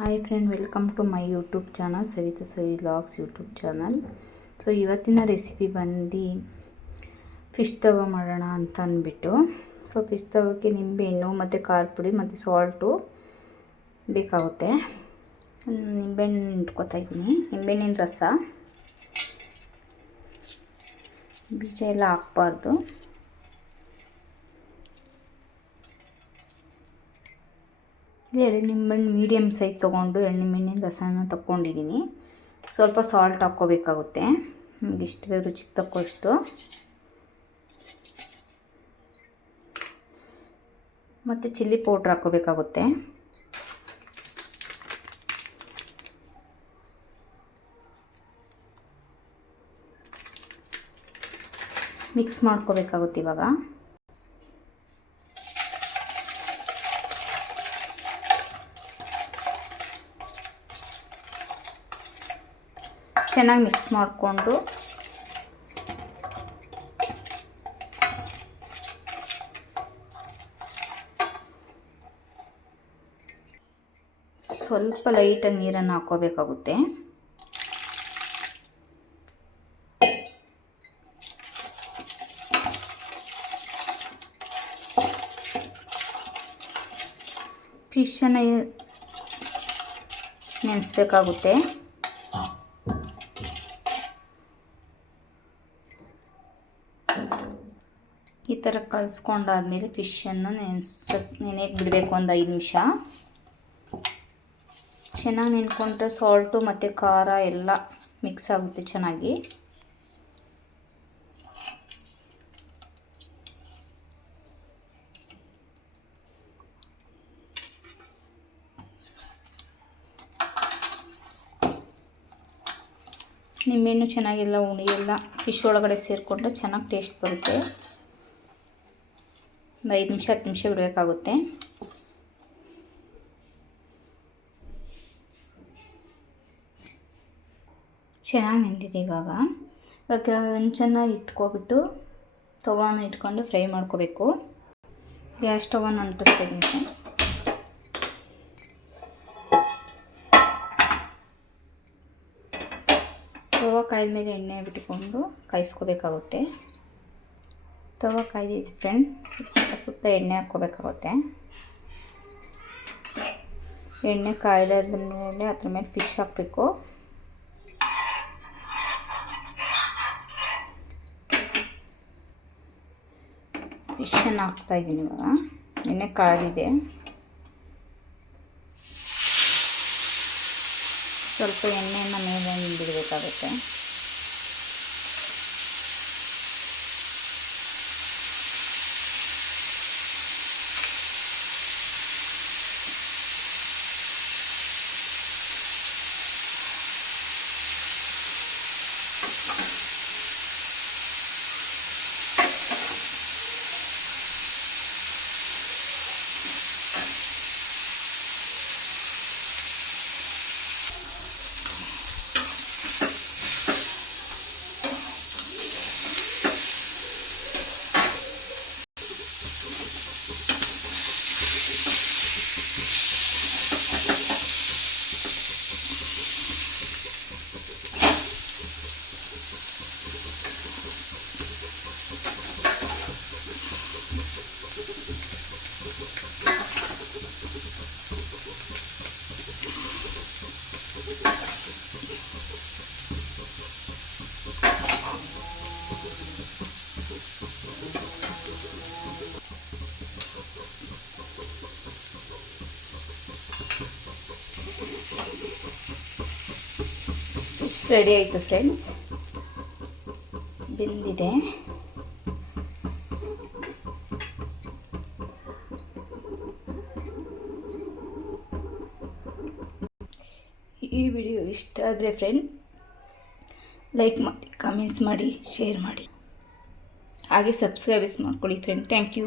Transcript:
Hi friend welcome to my YouTube channel Savitha Savi logs YouTube channel so ಇವತ್ತಿನ recipe ಬಂದು fish tawa ಮಾಡೋಣ ಅಂತ ಅಂದ್ಬಿಟ್ಟು. ಸೊ ಫಿಶ್ ತವಕ್ಕೆ ನಿಂಬೆಹಣ್ಣು ಮತ್ತು ಖಾರ ಪುಡಿ ಮತ್ತು ಸಾಲ್ಟು ಬೇಕಾಗುತ್ತೆ. ನಿಂಬೆಹಣ್ಣು ಇಟ್ಕೊತಾ ಇದ್ದೀನಿ. ನಿಂಬೆಹಣ್ಣಿನ ರಸ. ಬೀಜ ಎಲ್ಲ ಹಾಕ್ಬಾರ್ದು. ಇಲ್ಲಿ ಎರಡು ನಿಂಬೆಹಣ್ಣು ಮೀಡಿಯಮ್ ಸೈಜ್ ತೊಗೊಂಡು ಎರಡು ನಿಂಬೆಹಣ್ಣಿನ ರಸನ ತಗೊಂಡಿದ್ದೀನಿ ಸ್ವಲ್ಪ ಸಾಲ್ಟ್ ಹಾಕ್ಕೋಬೇಕಾಗುತ್ತೆ. ನಮ್ಗೆ ಇಷ್ಟು ರುಚಿಗೆ ತಕ್ಕಷ್ಟು. ಮತ್ತು ಚಿಲ್ಲಿ ಪೌಡ್ರ್ ಹಾಕ್ಕೋಬೇಕಾಗುತ್ತೆ. ಮಿಕ್ಸ್ ಮಾಡ್ಕೋಬೇಕಾಗುತ್ತೆ ಇವಾಗ. ಚೆನ್ನಾಗಿ ಮಿಕ್ಸ್ ಮಾಡಿಕೊಂಡು ಸ್ವಲ್ಪ ಲೈಟಾಗಿ ನೀರನ್ನು ಹಾಕ್ಕೋಬೇಕಾಗುತ್ತೆ ಫಿಶನ್ನು ನೆನೆಸ್ಬೇಕಾಗುತ್ತೆ. ಈ ಥರ ಕಲಿಸ್ಕೊಂಡಾದ್ಮೇಲೆ ಫಿಶನ್ನು ನೆನೆಸ ನೆನೆಯಕ್ಕೆ ಬಿಡಬೇಕು ಒಂದು ಐದು ನಿಮಿಷ. ಚೆನ್ನಾಗಿ ನೆನ್ಕೊಂಡ್ರೆ ಸಾಲ್ಟು ಮತ್ತು ಖಾರ ಎಲ್ಲ ಮಿಕ್ಸ್ ಆಗುತ್ತೆ ಚೆನ್ನಾಗಿ. ನಿಂಬೆಹಣ್ಣು ಚೆನ್ನಾಗಿಲ್ಲ ಉಣಿ ಎಲ್ಲ ಫಿಶ್ ಒಳಗಡೆ ಸೇರಿಕೊಂಡ್ರೆ ಚೆನ್ನಾಗಿ ಟೇಸ್ಟ್ ಬರುತ್ತೆ. ಒಂದು ಐದು ನಿಮಿಷ, ಹತ್ತು ನಿಮಿಷ ಬಿಡಬೇಕಾಗುತ್ತೆ. ಚೆನ್ನಾಗಿ ನೆಂದಿದೆ ಇವಾಗ. ಇವಾಗ ಹಂಚನ್ನು ಇಟ್ಕೊಬಿಟ್ಟು ತವಾನ ಇಟ್ಕೊಂಡು ಫ್ರೈ ಮಾಡ್ಕೋಬೇಕು. ಗ್ಯಾಸ್ ಸ್ಟವನ್ನು ಅಂಟಿಸ್ತೀನಿ ಇದ್ದೀನಿ ತವ ಕಾಯ್ದ ಮೇಲೆ ಎಣ್ಣೆ ಬಿಟ್ಕೊಂಡು ಕಾಯಿಸ್ಕೋಬೇಕಾಗುತ್ತೆ. ತವ ಕಾಯ್ದಿದ್ದು ಫ್ರೆಂಡ್ ಸುತ್ತ ಎಣ್ಣೆ ಹಾಕ್ಕೋಬೇಕಾಗುತ್ತೆ. ಎಣ್ಣೆ ಕಾಯ್ದಾದ ಮೇಲೆ ಅದ್ರ ಮೇಲೆ ಫಿಶ್ ಹಾಕಬೇಕು. ಫಿಶನ್ನು ಹಾಕ್ತಾಯಿದ್ದೀನಿ ಇವಾಗ. ಎಣ್ಣೆ ಕಾಯ್ದಿದೆ. ಸ್ವಲ್ಪ ಎಣ್ಣೆಯನ್ನು ಮೇಲೆ ಬಿಡಬೇಕಾಗುತ್ತೆ ರೆಡಿ ಆಯಿತು ಫ್ರೆಂಡ್ಸ್ ಬೆಂದಿದೆ. ಈ ವಿಡಿಯೋ ಇಷ್ಟ ಆದರೆ ಫ್ರೆಂಡ್ ಲೈಕ್ ಮಾಡಿ ಕಮೆಂಟ್ಸ್ ಮಾಡಿ ಶೇರ್ ಮಾಡಿ. ಹಾಗೆ ಸಬ್ಸ್ಕ್ರೈಬಸ್ ಮಾಡ್ಕೊಳ್ಳಿ ಫ್ರೆಂಡ್ ಥ್ಯಾಂಕ್ ಯು